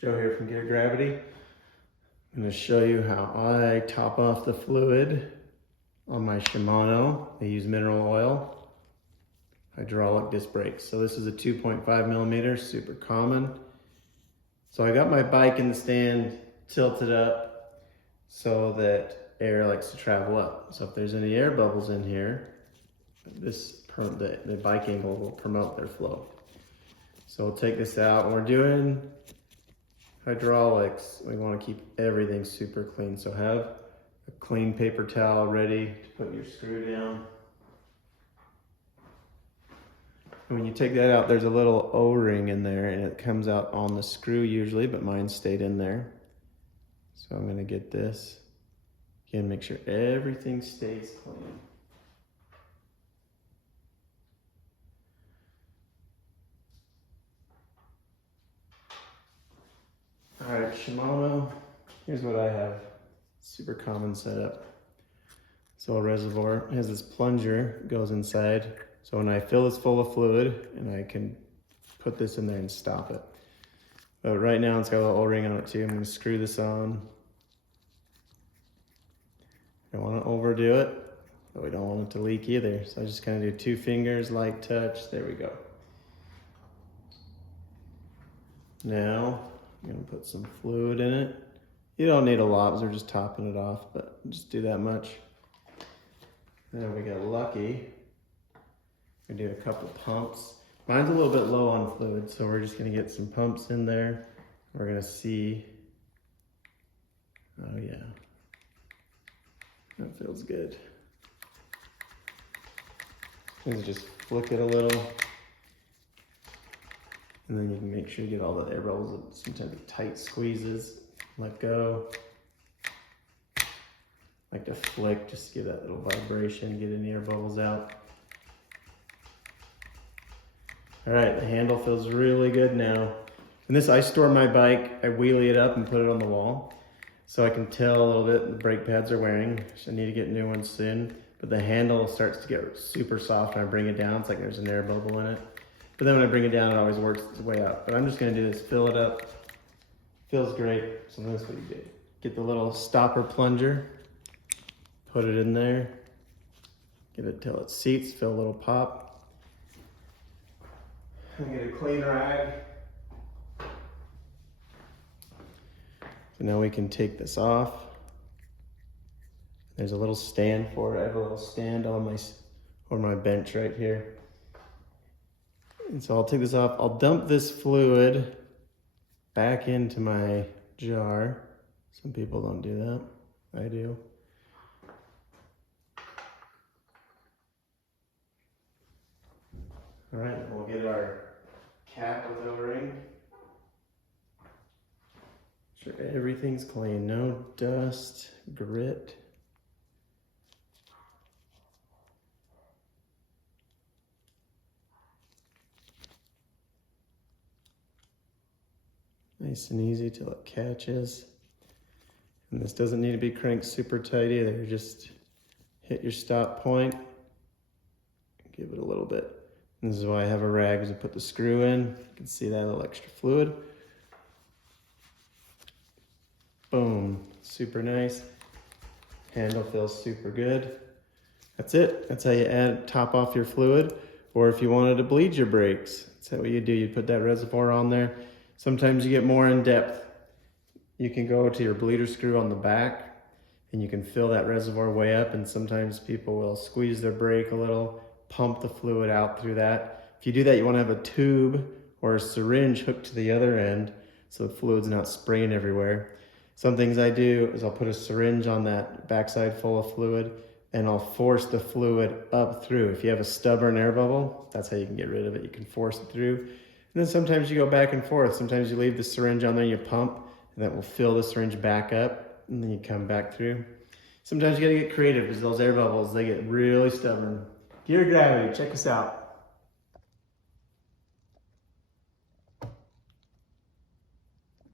Joe here from Gear Gravity. I'm going to show you how I top off the fluid on my Shimano. I use mineral oil, hydraulic disc brakes. So this is a 2.5 millimeter, super common. So I got my bike in the stand tilted up so that air likes to travel up. So if there's any air bubbles in here, the bike angle will promote their flow. So we'll take this out. When we're doing hydraulics, we want to keep everything super clean. So have a clean paper towel ready to put your screw down. And when you take that out, there's a little O-ring in there and it comes out on the screw usually, but mine stayed in there. So I'm going to get this. Again, make sure everything stays clean. All right, Shimano, here's what I have. Super common setup. So a reservoir has this plunger, goes inside. So when I fill this full of fluid, and I can put this in there and stop it. But right now it's got a little O-ring on it too. I'm gonna screw this on. I don't wanna overdo it, but we don't want it to leak either. So I just kind of do 2 fingers, light touch, there we go. Now, I'm gonna put some fluid in it. You don't need a lot because we're just topping it off, but just do that much. Then we got lucky. We do a couple pumps. Mine's a little bit low on fluid, so we're just gonna get some pumps in there. We're gonna see. Oh yeah, that feels good. Just flick it a little. And then you can make sure you get all the air bubbles, sometimes tight squeezes, let go. Like to flick, just give that little vibration, get any air bubbles out. All right, the handle feels really good now. And this, I store my bike, I wheelie it up and put it on the wall. So I can tell a little bit the brake pads are wearing. I need to get new ones soon. But the handle starts to get super soft when I bring it down. It's like there's an air bubble in it. But then when I bring it down, it always works its way out. But I'm just gonna do this, fill it up. Feels great, so that's what you do. Get the little stopper plunger, put it in there, give it till it seats, feel a little pop. And get a clean rag. So now we can take this off. There's a little stand for it. I have a little stand on my bench right here. And so I'll take this off. I'll dump this fluid back into my jar. Some people don't do that. I do. All right, we'll get our cap with O-ring. Sure everything's clean, no dust, grit. Nice and easy till it catches. And this doesn't need to be cranked super tight either. Just hit your stop point, give it a little bit. And this is why I have a rag, is I put the screw in. You can see that little extra fluid. Boom, super nice. Handle feels super good. That's it. That's how you top off your fluid. Or if you wanted to bleed your brakes, that's what you do. You put that reservoir on there. Sometimes you get more in depth. You can go to your bleeder screw on the back and you can fill that reservoir way up, and sometimes people will squeeze their brake a little, pump the fluid out through that. If you do that, you want to have a tube or a syringe hooked to the other end so the fluid's not spraying everywhere. Some things I do is I'll put a syringe on that backside full of fluid and I'll force the fluid up through. If you have a stubborn air bubble, that's how you can get rid of it. You can force it through. And then sometimes you go back and forth. Sometimes you leave the syringe on there and you pump, and that will fill the syringe back up, and then you come back through. Sometimes you gotta get creative because those air bubbles, they get really stubborn. Gear Gravity, check us out.